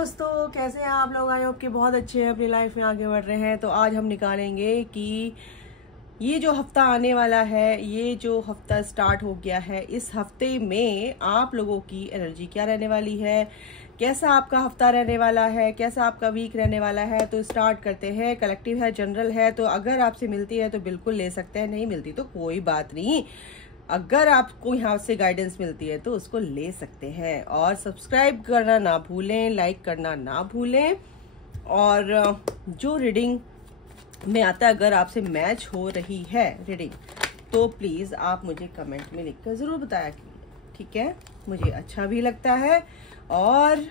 दोस्तों, कैसे हैं आप लोग? आई होप कि बहुत अच्छे हैं, अपनी लाइफ में आगे बढ़ रहे हैं। तो आज हम निकालेंगे कि ये जो हफ्ता आने वाला है, ये जो हफ्ता स्टार्ट हो गया है, इस हफ्ते में आप लोगों की एनर्जी क्या रहने वाली है, कैसा आपका हफ्ता रहने वाला है, कैसा आपका वीक रहने वाला है। तो स्टार्ट करते हैं। कलेक्टिव है, जनरल है, तो अगर आपसे मिलती है तो बिल्कुल ले सकते हैं, नहीं मिलती तो कोई बात नहीं। अगर आपको यहाँ से गाइडेंस मिलती है तो उसको ले सकते हैं। और सब्सक्राइब करना ना भूलें, लाइक करना ना भूलें। और जो रीडिंग में आता है, अगर आपसे मैच हो रही है रीडिंग, तो प्लीज़ आप मुझे कमेंट में लिखकर ज़रूर बताया, ठीक है? मुझे अच्छा भी लगता है और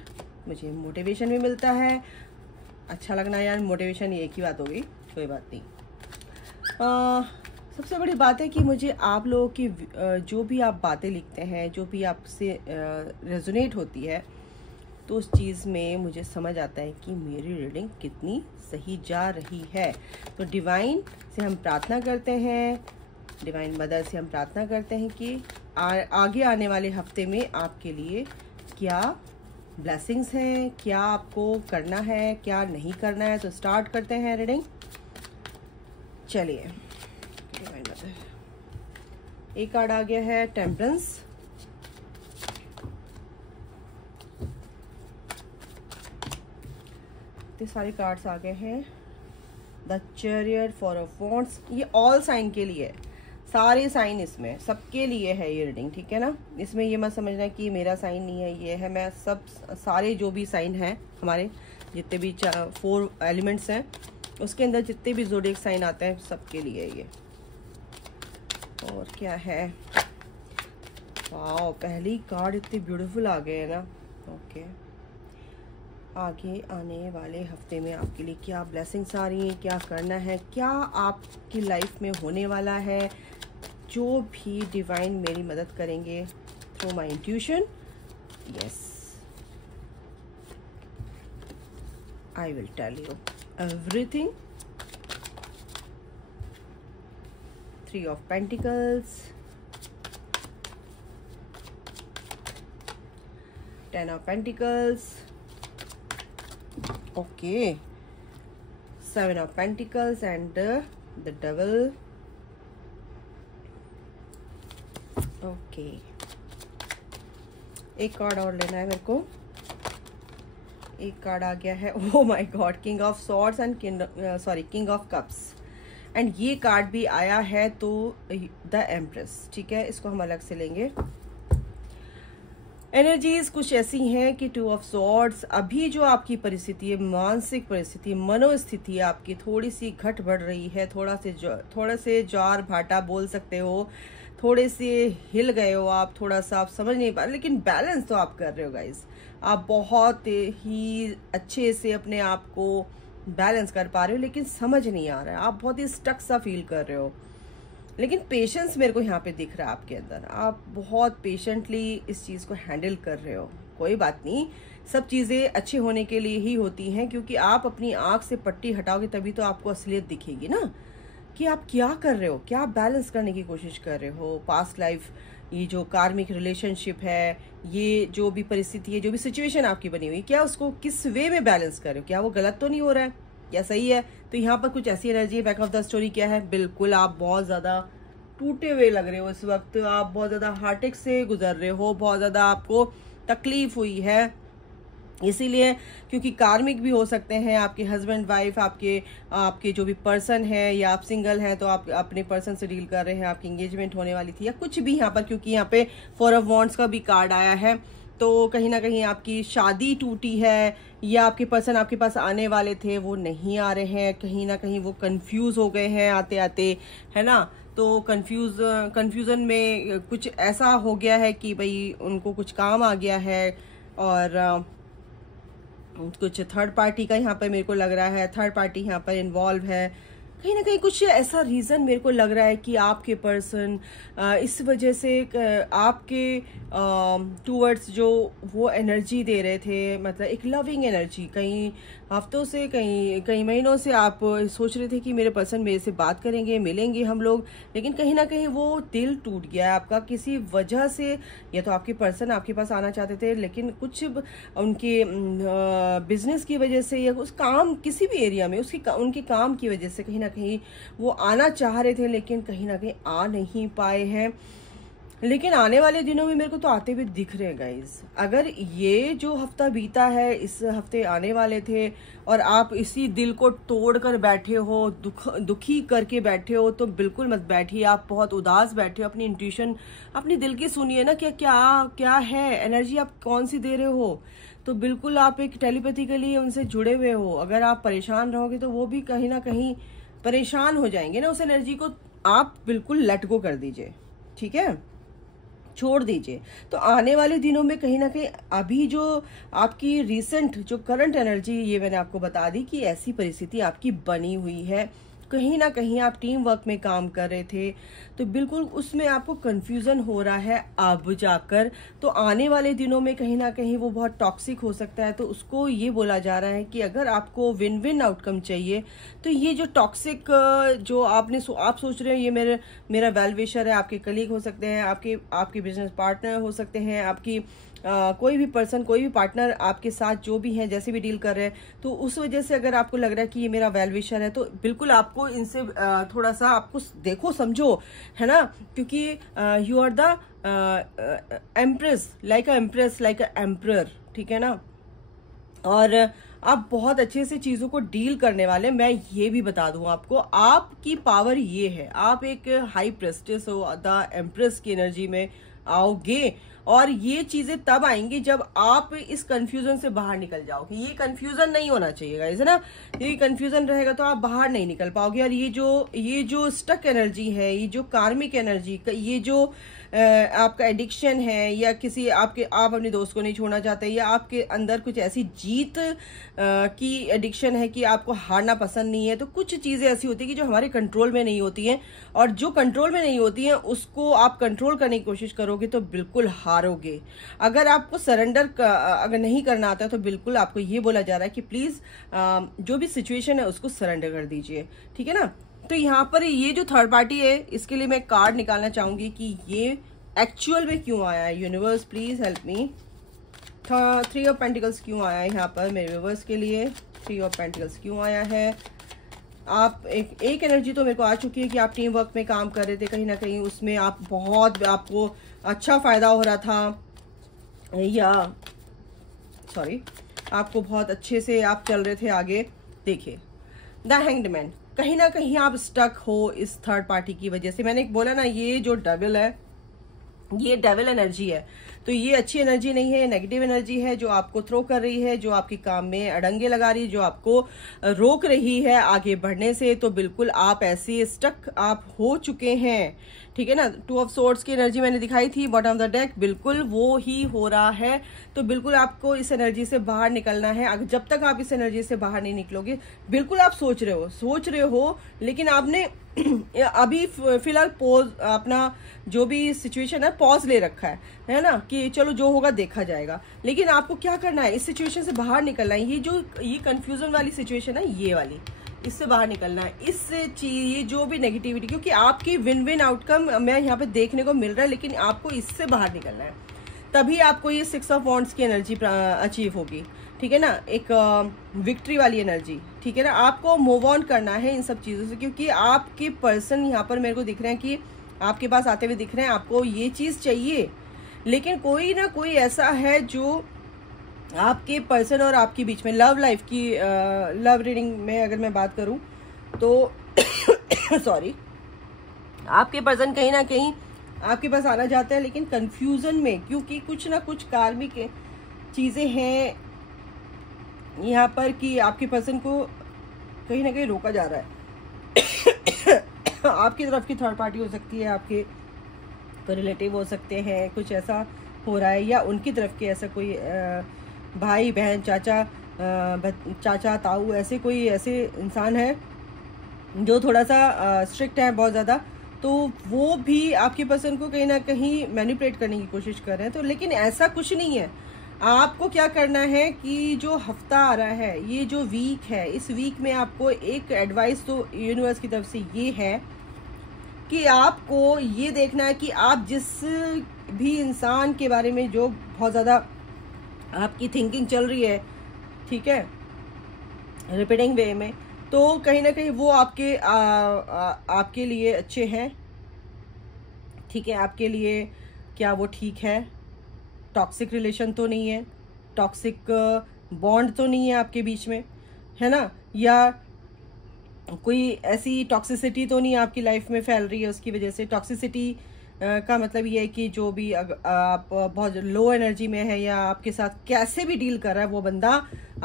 मुझे मोटिवेशन भी मिलता है। अच्छा लगना यार मोटिवेशन, एक ही बात होगी, कोई बात नहीं। सबसे बड़ी बात है कि मुझे आप लोगों की जो भी आप बातें लिखते हैं, जो भी आपसे रेजोनेट होती है, तो उस चीज़ में मुझे समझ आता है कि मेरी रीडिंग कितनी सही जा रही है। तो डिवाइन से हम प्रार्थना करते हैं, डिवाइन मदर से हम प्रार्थना करते हैं कि आगे आने वाले हफ्ते में आपके लिए क्या ब्लेसिंग्स हैं, क्या आपको करना है, क्या नहीं करना है। तो स्टार्ट करते हैं रीडिंग। चलिए, एक कार्ड आ गया है टेम्परेंस, इतने सारे कार्ड्स आ गए हैं। The chariot, four of wands, ये ऑल साइन के लिए, सारे साइन इसमें सबके लिए है ये रीडिंग, ठीक है ना? इसमें ये मत समझना कि मेरा साइन नहीं है, ये है। मैं सब सारे जो भी साइन हैं हमारे, जितने भी 4 एलिमेंट्स हैं, उसके अंदर जितने भी ज़ोडिएक साइन आते हैं, सबके लिए ये। और क्या है? वाओ, पहली कार्ड इतनी ब्यूटीफुल आ गए है ना। ओके, आगे आने वाले हफ्ते में आपके लिए क्या ब्लेसिंग्स आ रही हैं, क्या करना है, क्या आपकी लाइफ में होने वाला है, जो भी डिवाइन मेरी मदद करेंगे through my intuition. Yes, I will tell you everything. 3 of Pentacles, 10 of Pentacles, okay, 7 of Pentacles and the Devil, okay। एक कार्ड और लेना है मेरे को। एक कार्ड आ गया है, oh my God, king of swords and king of cups. And ये कार्ड भी आया है, तो द एम्प्रेस, ठीक है? इसको हम अलग से लेंगे। एनर्जीज कुछ ऐसी हैं कि 2 ऑफ सॉर्ड्स, अभी जो आपकी परिस्थिति है, मानसिक परिस्थिति, मनोस्थिति आपकी थोड़ी सी घट बढ़ रही है, थोड़ा से जार भाटा बोल सकते हो, थोड़े से हिल गए हो आप, थोड़ा सा आप समझ नहीं पा रहे, लेकिन बैलेंस तो आप कर रहे हो गाइज। आप बहुत ही अच्छे से अपने आप को बैलेंस कर पा रहे हो, लेकिन समझ नहीं आ रहा है, आप बहुत ही स्टक सा फील कर रहे हो। लेकिन पेशेंस मेरे को यहाँ पे दिख रहा है आपके अंदर, आप बहुत पेशेंटली इस चीज़ को हैंडल कर रहे हो। कोई बात नहीं, सब चीज़ें अच्छे होने के लिए ही होती हैं, क्योंकि आप अपनी आँख से पट्टी हटाओगे तभी तो आपको असलियत दिखेगी ना, कि आप क्या कर रहे हो, क्या बैलेंस करने की कोशिश कर रहे हो। पास्ट लाइफ, ये जो कार्मिक रिलेशनशिप है, ये जो भी परिस्थिति है, जो भी सिचुएशन आपकी बनी हुई, क्या उसको किस वे में बैलेंस कर रहे हो, क्या वो गलत तो नहीं हो रहा है, क्या सही है? तो यहाँ पर कुछ ऐसी एनर्जी है। बैक ऑफ द स्टोरी क्या है? बिल्कुल आप बहुत ज़्यादा टूटे हुए लग रहे हो इस वक्त, आप बहुत ज़्यादा हार्टेक से गुजर रहे हो, बहुत ज़्यादा आपको तकलीफ हुई है, इसीलिए क्योंकि कार्मिक भी हो सकते हैं आपके हस्बैंड वाइफ, आपके जो भी पर्सन है, या आप सिंगल हैं तो आप अपने पर्सन से डील कर रहे हैं, आपकी एंगेजमेंट होने वाली थी या कुछ भी यहाँ पर, क्योंकि यहाँ पे 4 ऑफ वॉन्ड्स का भी कार्ड आया है। तो कहीं ना कहीं आपकी शादी टूटी है, या आपके पर्सन आपके पास आने वाले थे वो नहीं आ रहे हैं, कहीं ना कहीं वो कंफ्यूज हो गए हैं आते आते, है ना? तो कंफ्यूजन में कुछ ऐसा हो गया है कि भाई उनको कुछ काम आ गया है, और कुछ थर्ड पार्टी का यहाँ पर मेरे को लग रहा है, थर्ड पार्टी यहाँ पर इन्वॉल्व है। कहीं ना कहीं कुछ ऐसा रीज़न मेरे को लग रहा है कि आपके पर्सन इस वजह से आपके टूवर्ड्स जो वो एनर्जी दे रहे थे, मतलब एक लविंग एनर्जी, कई हफ्तों से कई महीनों से आप सोच रहे थे कि मेरे पर्सन मेरे से बात करेंगे, मिलेंगे हम लोग, लेकिन कहीं ना कहीं वो दिल टूट गया है आपका किसी वजह से। या तो आपके पर्सन आपके पास आना चाहते थे, लेकिन कुछ उनके बिजनेस की वजह से या उस काम किसी भी एरिया में उनके काम की वजह से कहीं ना कहीं वो आना चाह रहे थे, लेकिन कहीं ना कहीं आ नहीं पाए हैं। लेकिन आने वाले दिनों में मेरे को तो आते हुए दिख रहे हैं गाइज। अगर ये जो हफ्ता बीता है, इस हफ्ते आने वाले थे और आप इसी दिल को तोड़ कर बैठे हो, दुखी करके बैठे हो, तो बिल्कुल मत बैठिए। आप बहुत उदास बैठे हो, अपनी इंट्यूशन, अपनी दिल की सुनिए ना, क्या क्या क्या है एनर्जी आप कौन सी दे रहे हो। तो बिल्कुल आप एक टेलीपैथिकली उनसे जुड़े हुए हो। अगर आप परेशान रहोगे तो वो भी कहीं ना कहीं परेशान हो जाएंगे ना। उस एनर्जी को आप बिल्कुल लेट गो कर दीजिए, ठीक है, छोड़ दीजिए। तो आने वाले दिनों में कहीं ना कहीं अभी जो आपकी रिसेंट जो करंट एनर्जी, ये मैंने आपको बता दी कि ऐसी परिस्थिति आपकी बनी हुई है। कहीं ना कहीं आप टीम वर्क में काम कर रहे थे, तो बिल्कुल उसमें आपको कंफ्यूजन हो रहा है अब जाकर। तो आने वाले दिनों में कहीं ना कहीं वो बहुत टॉक्सिक हो सकता है। तो उसको ये बोला जा रहा है कि अगर आपको विन विन आउटकम चाहिए, तो ये जो टॉक्सिक जो आप सोच रहे हो, ये मेरा वेल विशर है, आपके कलीग हो सकते हैं, आपके बिजनेस पार्टनर हो सकते हैं, आपकी कोई भी पर्सन, कोई भी पार्टनर आपके साथ जो भी है, जैसे भी डील कर रहे हैं, तो उस वजह से अगर आपको लग रहा है कि ये मेरा वेल विशर है, तो बिल्कुल आपको इनसे थोड़ा सा आपको देखो समझो, है ना, क्योंकि you are the empress, like a emperor, ठीक है ना। और आप बहुत अच्छे से चीजों को डील करने वाले। मैं ये भी बता दूं आपको, आपकी पावर ये है, आप एक हाई प्रेस्टिस हो, द एम्प्रेस की एनर्जी में आओगे। और ये चीजें तब आएंगी जब आप इस कंफ्यूजन से बाहर निकल जाओगे। ये कंफ्यूजन नहीं होना चाहिए गाइस, है ना। ये कंफ्यूजन रहेगा तो आप बाहर नहीं निकल पाओगे। और ये जो स्टक एनर्जी है, ये जो कार्मिक एनर्जी, ये जो आपका एडिक्शन है, या आप अपने दोस्त को नहीं छोड़ना चाहते, या आपके अंदर कुछ ऐसी जीत की एडिक्शन है कि आपको हारना पसंद नहीं है, तो कुछ चीजें ऐसी होती है कि जो हमारे कंट्रोल में नहीं होती हैं। और जो कंट्रोल में नहीं होती हैं उसको आप कंट्रोल करने की कोशिश करोगे तो बिल्कुल हारोगे। अगर आपको सरेंडर अगर नहीं करना आता है, तो बिल्कुल आपको ये बोला जा रहा है कि प्लीज जो भी सिचुएशन है उसको सरेंडर कर दीजिए, ठीक है ना। तो यहाँ पर ये जो थर्ड पार्टी है, इसके लिए मैं कार्ड निकालना चाहूंगी कि ये एक्चुअल में क्यों आया है। Universe please help me. 3 of pentacles क्यों आया है यहाँ पर मेरे व्यूअर्स के लिए। 3 ऑफ पेंटिकल्स क्यों आया है। आप एक एनर्जी तो मेरे को आ चुकी है कि आप टीम वर्क में काम कर रहे थे, कहीं ना कहीं उसमें आपको अच्छा फायदा हो रहा था, या सॉरी आपको बहुत अच्छे से आप चल रहे थे आगे। देखिए द हैंग्ड मैन, कहीं ना कहीं आप स्टक हो इस थर्ड पार्टी की वजह से। मैंने बोला ना, ये जो डेविल है, ये डेविल एनर्जी है, तो ये अच्छी एनर्जी नहीं है, नेगेटिव एनर्जी है जो आपको थ्रो कर रही है, जो आपके काम में अड़ंगे लगा रही है, जो आपको रोक रही है आगे बढ़ने से। तो बिल्कुल आप ऐसे स्टक आप हो चुके हैं, ठीक है ना। 2 ऑफ सोर्ड्स की एनर्जी मैंने दिखाई थी बॉटम ऑफ द डेक, बिल्कुल वो ही हो रहा है। तो बिल्कुल आपको इस एनर्जी से बाहर निकलना है। अगर जब तक आप इस एनर्जी से बाहर नहीं निकलोगे, बिल्कुल आप सोच रहे हो, लेकिन आपने अभी फिलहाल पॉज, अपना जो भी सिचुएशन है पॉज ले रखा है ना, कि चलो जो होगा देखा जाएगा। लेकिन आपको क्या करना है, इस सिचुएशन से बाहर निकलना है। ये कंफ्यूजन वाली सिचुएशन है, ये वाली, इससे बाहर निकलना है। ये जो भी नेगेटिविटी, क्योंकि आपकी विन विन आउटकम मैं यहाँ पे देखने को मिल रहा है, लेकिन आपको इससे बाहर निकलना है, तभी आपको ये 6 ऑफ वॉन्ड्स की एनर्जी अचीव होगी, ठीक है ना। एक विक्ट्री वाली एनर्जी, ठीक है ना। आपको मूव ऑन करना है इन सब चीज़ों से, क्योंकि आपके पर्सन यहाँ पर मेरे को दिख रहे हैं कि आपके पास आते हुए दिख रहे हैं, आपको ये चीज़ चाहिए, लेकिन कोई ना कोई ऐसा है जो आपके पर्सन और आपके बीच में लव लाइफ की लव रीडिंग में अगर मैं बात करूं तो सॉरी, आपके पर्सन कहीं ना कहीं आपके पास आना चाहते हैं, लेकिन कंफ्यूजन में, क्योंकि कुछ ना कुछ कार्मिक चीजें हैं यहाँ पर कि आपके पर्सन को कहीं ना कहीं रोका जा रहा है। आपकी तरफ की थर्ड पार्टी हो सकती है, आपके कोई रिलेटिव हो सकते हैं, कुछ ऐसा हो रहा है, या उनकी तरफ के ऐसा कोई भाई बहन चाचा ताऊ, ऐसे कोई ऐसे इंसान है जो थोड़ा सा स्ट्रिक्ट है बहुत ज़्यादा, तो वो भी आपके पर्सन को कहीं ना कहीं मैनिपुलेट करने की कोशिश कर रहे हैं। तो लेकिन ऐसा कुछ नहीं है। आपको क्या करना है कि जो हफ्ता आ रहा है, ये जो वीक है, इस वीक में आपको एक एडवाइस तो यूनिवर्स की तरफ से ये है कि आपको ये देखना है कि आप जिस भी इंसान के बारे में जो बहुत ज़्यादा आपकी थिंकिंग चल रही है, ठीक है, रिपीटिंग वे में, तो कहीं ना कहीं वो आपके लिए अच्छे हैं, ठीक है, आपके लिए क्या वो ठीक है, टॉक्सिक रिलेशन तो नहीं है, टॉक्सिक बॉन्ड तो नहीं है आपके बीच में, है ना, या कोई ऐसी टॉक्सिसिटी तो नहीं आपकी लाइफ में फैल रही है उसकी वजह से। टॉक्सिसिटी का मतलब ये है कि जो भी आप बहुत लो एनर्जी में है या आपके साथ कैसे भी डील कर रहा है वो बंदा,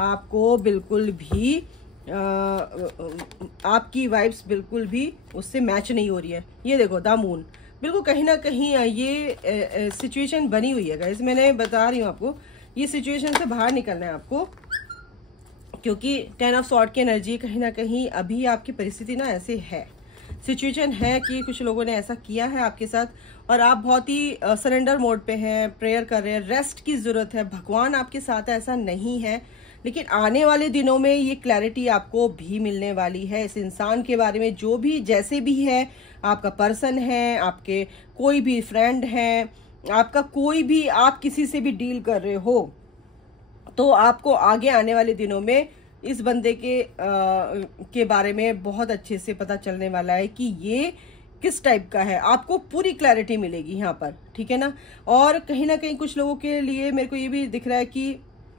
आपको बिल्कुल भी आपकी वाइब्स बिल्कुल भी उससे मैच नहीं हो रही है। ये देखो द मून, बिल्कुल कहीं ना कहीं ये सिचुएशन बनी हुई है गाइस। मैंने बता रही हूँ आपको, ये सिचुएशन से बाहर निकलना है आपको, क्योंकि 10 ऑफ सॉर्ड की एनर्जी कहीं ना कहीं अभी आपकी परिस्थिति ना ऐसे है, सिचुएशन है कि कुछ लोगों ने ऐसा किया है आपके साथ और आप बहुत ही सरेंडर मोड पे हैं, प्रेयर कर रहे हैं, रेस्ट की जरूरत है, भगवान आपके साथ है, ऐसा नहीं है। लेकिन आने वाले दिनों में ये क्लैरिटी आपको भी मिलने वाली है इस इंसान के बारे में, जो भी जैसे भी है, आपका पर्सन है, आपके कोई भी फ्रेंड है, आपका कोई भी, आप किसी से भी डील कर रहे हो, तो आपको आगे आने वाले दिनों में इस बंदे के बारे में बहुत अच्छे से पता चलने वाला है कि ये किस टाइप का है। आपको पूरी क्लैरिटी मिलेगी यहाँ पर, ठीक है ना। और कहीं ना कहीं कुछ लोगों के लिए मेरे को ये भी दिख रहा है कि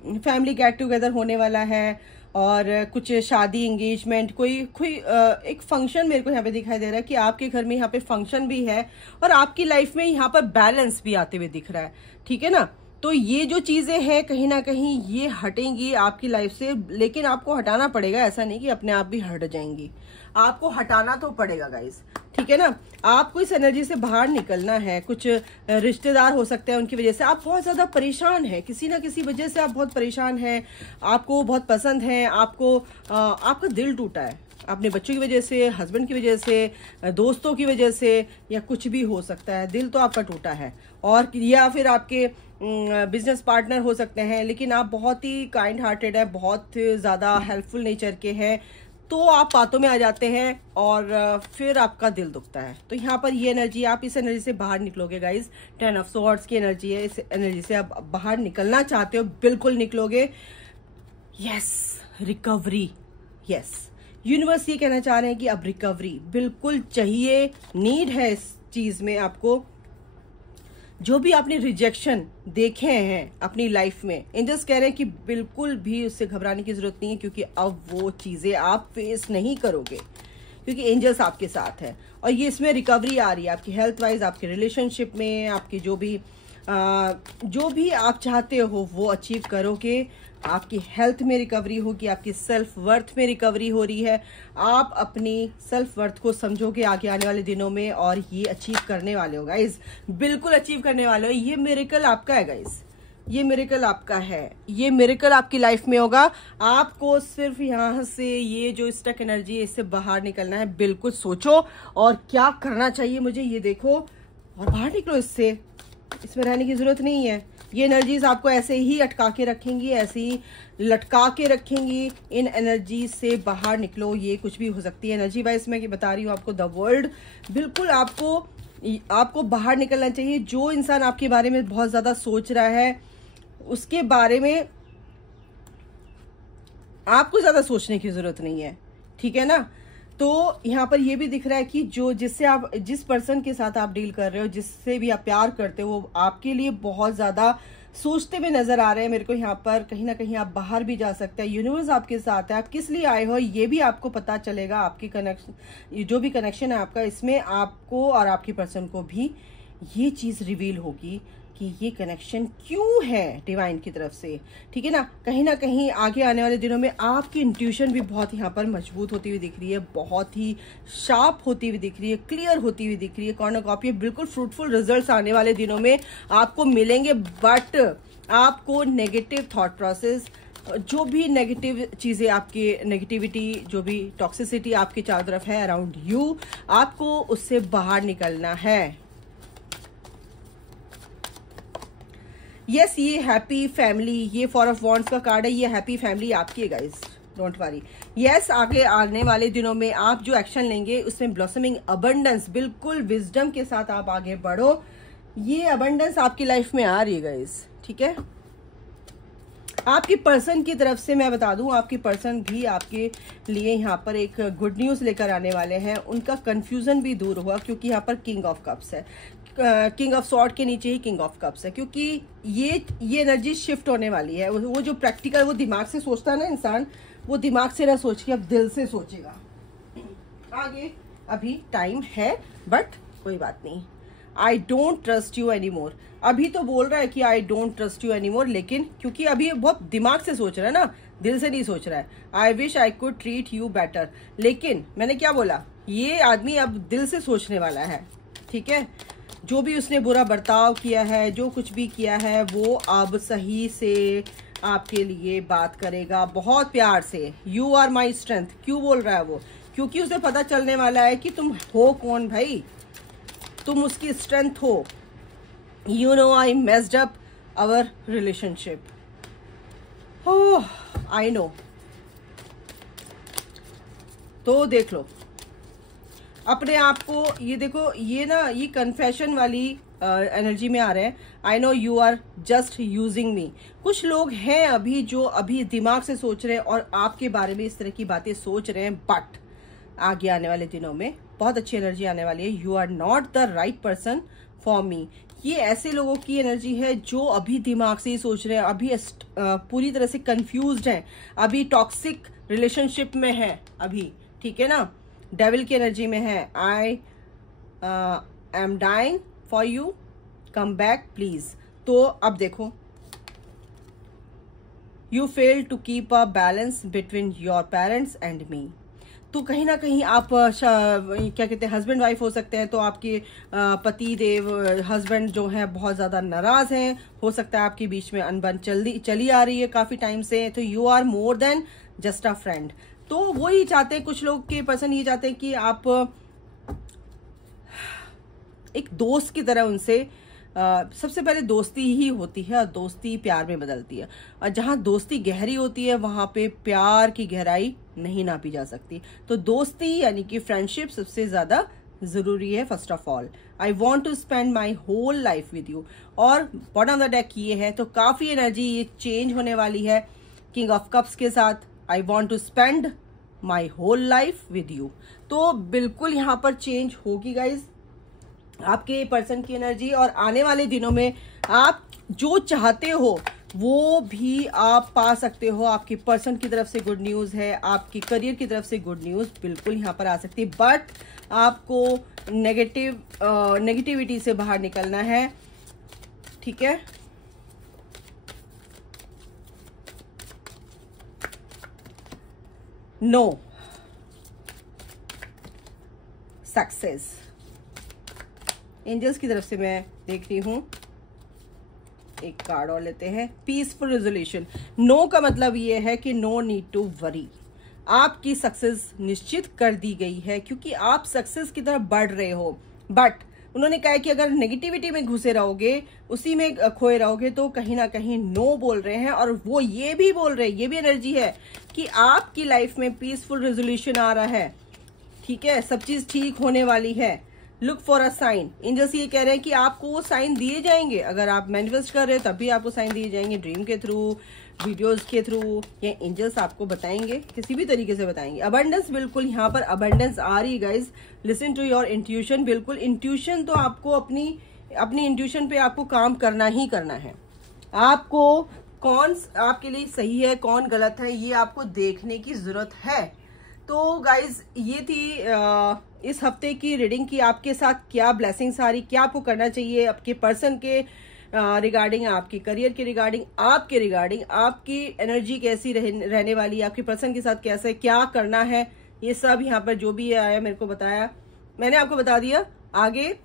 फैमिली गेट टुगेदर होने वाला है और कुछ शादी, एंगेजमेंट, कोई एक फंक्शन मेरे को यहाँ पे दिखाई दे रहा है कि आपके घर में यहाँ पे फंक्शन भी है और आपकी लाइफ में यहाँ पर बैलेंस भी आते हुए दिख रहा है, ठीक है ना। तो ये जो चीजें हैं कहीं ना कहीं ये हटेंगी आपकी लाइफ से, लेकिन आपको हटाना पड़ेगा, ऐसा नहीं कि अपने आप भी हट जाएंगी, आपको हटाना तो पड़ेगा गाइस, ठीक है ना। आपको इस एनर्जी से बाहर निकलना है। कुछ रिश्तेदार हो सकते हैं, उनकी वजह से आप बहुत ज्यादा परेशान हैं, किसी ना किसी वजह से आप बहुत परेशान हैं, आपको बहुत पसंद है, आपका दिल टूटा है अपने बच्चों की वजह से, हस्बैंड की वजह से, दोस्तों की वजह से, या कुछ भी हो सकता है, दिल तो आपका टूटा है। और या फिर आपके बिजनेस पार्टनर हो सकते हैं, लेकिन आप बहुत ही काइंड हार्टेड है, बहुत ज़्यादा हेल्पफुल नेचर के हैं, तो आप बातों में आ जाते हैं और फिर आपका दिल दुखता है। तो यहाँ पर ये एनर्जी, आप इस एनर्जी से बाहर निकलोगे गाइज। 10 ऑफ सॉर्ड्स की एनर्जी है, इस एनर्जी से आप बाहर निकलना चाहते हो, बिल्कुल निकलोगे। यस, रिकवरी, यस, यूनिवर्स ये कहना चाह रहे हैं कि अब रिकवरी बिल्कुल चाहिए, नीड है इस चीज में आपको। जो भी आपने रिजेक्शन देखे हैं अपनी लाइफ में, एंजल्स कह रहे हैं कि बिल्कुल भी उससे घबराने की जरूरत नहीं है, क्योंकि अब वो चीजें आप फेस नहीं करोगे, क्योंकि एंजल्स आपके साथ है। और ये इसमें रिकवरी आ रही है आपकी हेल्थ वाइज, आपके रिलेशनशिप में, आपकी जो भी आप चाहते हो वो अचीव करोगे। आपकी हेल्थ में रिकवरी होगी, आपकी सेल्फ वर्थ में रिकवरी हो रही है, आप अपनी सेल्फ वर्थ को समझोगे आगे आने वाले दिनों में, और ये अचीव करने वाले हो गाइज, बिल्कुल अचीव करने वाले हो। ये मिरेकल आपका है गाइज, ये मिरेकल आपका है, ये मिरेकल आपकी लाइफ में होगा। आपको सिर्फ यहाँ से ये जो स्टक एनर्जी है इससे बाहर निकलना है। बिल्कुल सोचो और क्या करना चाहिए मुझे, ये देखो और बाहर निकलो इससे, इसमें रहने की जरूरत नहीं है। ये एनर्जीज आपको ऐसे ही अटका के रखेंगी, ऐसे ही लटका के रखेंगी। इन एनर्जी से बाहर निकलो, ये कुछ भी हो सकती है एनर्जी वाइज, मैं बता रही हूँ आपको। द वर्ल्ड, बिल्कुल आपको बाहर निकलना चाहिए। जो इंसान आपके बारे में बहुत ज्यादा सोच रहा है, उसके बारे में आपको ज्यादा सोचने की जरूरत नहीं है, ठीक है ना। तो यहाँ पर ये भी दिख रहा है कि जिस पर्सन के साथ आप डील कर रहे हो, जिससे भी आप प्यार करते हो, वो आपके लिए बहुत ज्यादा सोचते हुए नजर आ रहे हैं मेरे को। यहाँ पर कहीं ना कहीं आप बाहर भी जा सकते हैं, यूनिवर्स आपके साथ है। आप किस लिए आए हो ये भी आपको पता चलेगा। आपकी कनेक्शन, जो भी कनेक्शन है आपका, इसमें आपको और आपकी पर्सन को भी ये चीज रिवील होगी कि ये कनेक्शन क्यों है डिवाइन की तरफ से, ठीक है ना। कहीं ना कहीं आगे आने वाले दिनों में आपकी इंट्यूशन भी बहुत यहाँ पर मजबूत होती हुई दिख रही है, बहुत ही शार्प होती हुई दिख रही है, क्लियर होती हुई दिख रही है। कॉर्नर कॉपी, बिल्कुल फ्रूटफुल रिजल्ट्स आने वाले दिनों में आपको मिलेंगे, बट आपको नेगेटिव थॉट प्रोसेस जो भी नेगेटिव चीज़ें आपकी नेगेटिविटी, जो भी टॉक्सिसिटी आपके चारों तरफ है अराउंड यू, आपको उससे बाहर निकलना है। यस, ये हैप्पी फैमिली, ये 4 ऑफ वॉन्ड्स का कार्ड है, ये हैप्पी फैमिली आपकी है गाइस, डोंट वरी। यस, आगे आने वाले दिनों में आप जो एक्शन लेंगे उसमें ब्लॉसमिंग अबंडेंस, बिल्कुल विजडम के साथ आप आगे बढ़ो। ये अबंडेंस आपकी लाइफ में आ रही है गाइस, ठीक है। आपकी पर्सन की तरफ से मैं बता दूं, आपकी पर्सन भी आपके लिए यहाँ पर एक गुड न्यूज़ लेकर आने वाले हैं। उनका कंफ्यूजन भी दूर हुआ, क्योंकि यहाँ पर किंग ऑफ कप्स है, किंग ऑफ सॉर्ड के नीचे ही किंग ऑफ कप्स है, क्योंकि ये एनर्जी शिफ्ट होने वाली है। वो जो प्रैक्टिकल, वो दिमाग से सोचता है ना इंसान, वो दिमाग से ना सोच के अब दिल से सोचेगा। आगे अभी टाइम है, बट कोई बात नहीं। I don't trust you any more, अभी तो बोल रहा है कि I don't trust you any more, लेकिन क्योंकि अभी बहुत दिमाग से सोच रहा है ना, दिल से नहीं सोच रहा है। I wish I could treat you better, लेकिन मैंने क्या बोला, ये आदमी अब दिल से सोचने वाला है, ठीक है। जो भी उसने बुरा बर्ताव किया है, जो कुछ भी किया है, वो अब सही से आपके लिए बात करेगा, बहुत प्यार से। यू आर माई स्ट्रेंथ, क्यों बोल रहा है वो, क्योंकि उसे पता चलने वाला है कि तुम हो कौन भाई, तुम उसकी स्ट्रेंथ हो। You know I messed up our relationship, oh I know. तो देख लो अपने आप को, ये देखो, ये ना, ये कन्फेशन वाली एनर्जी में आ रहे हैं। I know you are just using me. कुछ लोग हैं अभी जो अभी दिमाग से सोच रहे हैं और आपके बारे में इस तरह की बातें सोच रहे हैं, बट आगे आने वाले दिनों में बहुत अच्छी एनर्जी आने वाली है। You are not the right person for me. ये ऐसे लोगों की एनर्जी है जो अभी दिमाग से ही सोच रहे हैं, अभी पूरी तरह से कंफ्यूज्ड हैं, अभी टॉक्सिक रिलेशनशिप में है अभी, ठीक है ना। डेविल की एनर्जी में है। I am dying for you, come back please. तो अब देखो, you fail to keep a balance between your parents and me. तो कहीं ना कहीं आप क्या कहते हैं, हस्बैंड वाइफ हो सकते हैं, तो आपके पति देव हस्बैंड जो है बहुत ज्यादा नाराज हैं, हो सकता है आपके बीच में अनबन चली आ रही है काफी टाइम से। तो you are more than just a friend. तो वो ही चाहते हैं, कुछ लोग के पर्सन ये चाहते हैं कि आप एक दोस्त की तरह उनसे सबसे पहले दोस्ती ही होती है, और दोस्ती प्यार में बदलती है, और जहां दोस्ती गहरी होती है वहां पे प्यार की गहराई नहीं नापी जा सकती। तो दोस्ती यानी कि फ्रेंडशिप सबसे ज्यादा जरूरी है। First of all, I want to spend my whole life with you. और बॉटम ऑफ द डेक ये है, तो काफी एनर्जी ये चेंज होने वाली है किंग ऑफ कप्स के साथ। I want to spend my whole life with you. तो बिल्कुल यहाँ पर चेंज होगी गाइज आपके पर्सन की एनर्जी, और आने वाले दिनों में आप जो चाहते हो वो भी आप पा सकते हो। आपकी पर्सन की तरफ से गुड न्यूज है, आपकी करियर की तरफ से गुड न्यूज बिल्कुल यहाँ पर आ सकती है, बट आपको नेगेटिविटी से बाहर निकलना है, ठीक है। No success. एंजल्स की तरफ से मैं देख रही हूं, एक कार्ड और लेते हैं। Peaceful resolution. नो का मतलब ये है कि नो नीड टू वरी, आपकी सक्सेस निश्चित कर दी गई है, क्योंकि आप सक्सेस की तरफ बढ़ रहे हो। बट उन्होंने कहा कि अगर नेगेटिविटी में घुसे रहोगे, उसी में खोए रहोगे, तो कहीं ना कहीं नो बोल रहे हैं। और वो ये भी बोल रहे हैं, ये भी एनर्जी है कि आपकी लाइफ में पीसफुल रेजोल्यूशन आ रहा है, ठीक है, सब चीज ठीक होने वाली है। Look for a sign. Angels ये कह रहे हैं कि आपको वो साइन दिए जाएंगे, अगर आप मैनिफेस्ट कर रहे हो तब भी आपको साइन दिए जाएंगे, ड्रीम के थ्रू, वीडियोस के थ्रू, या एंजल्स आपको बताएंगे, किसी भी तरीके से बताएंगे। अबंडेंस, बिल्कुल यहाँ पर अबंडेंस आ रही है guys. Listen to your intuition. बिल्कुल इंट्यूशन, तो आपको अपनी इंट्यूशन पे आपको काम करना ही करना है। आपको कौन आपके लिए सही है, कौन गलत है, ये आपको देखने की जरूरत है। तो गाइज ये थी इस हफ्ते की रीडिंग की आपके साथ क्या ब्लेसिंग्स आ रही, क्या आपको करना चाहिए आपके पर्सन के रिगार्डिंग, आपके करियर के रिगार्डिंग, आपके रिगार्डिंग, आपकी एनर्जी कैसी रहने वाली है, आपके पर्सन के साथ कैसे क्या करना है, ये सब यहाँ पर जो भी आया मेरे को बताया, मैंने आपको बता दिया। आगे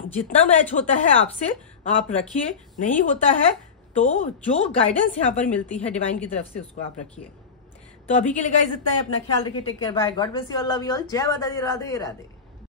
जितना मैच होता है आपसे आप रखिए, नहीं होता है तो जो गाइडेंस यहाँ पर मिलती है डिवाइन की तरफ से उसको आप रखिए। तो अभी के लिए गाइस इतना है, अपना ख्याल रखिए, take care, bye, God bless you all, love you all, जय माता दी, राधे राधे।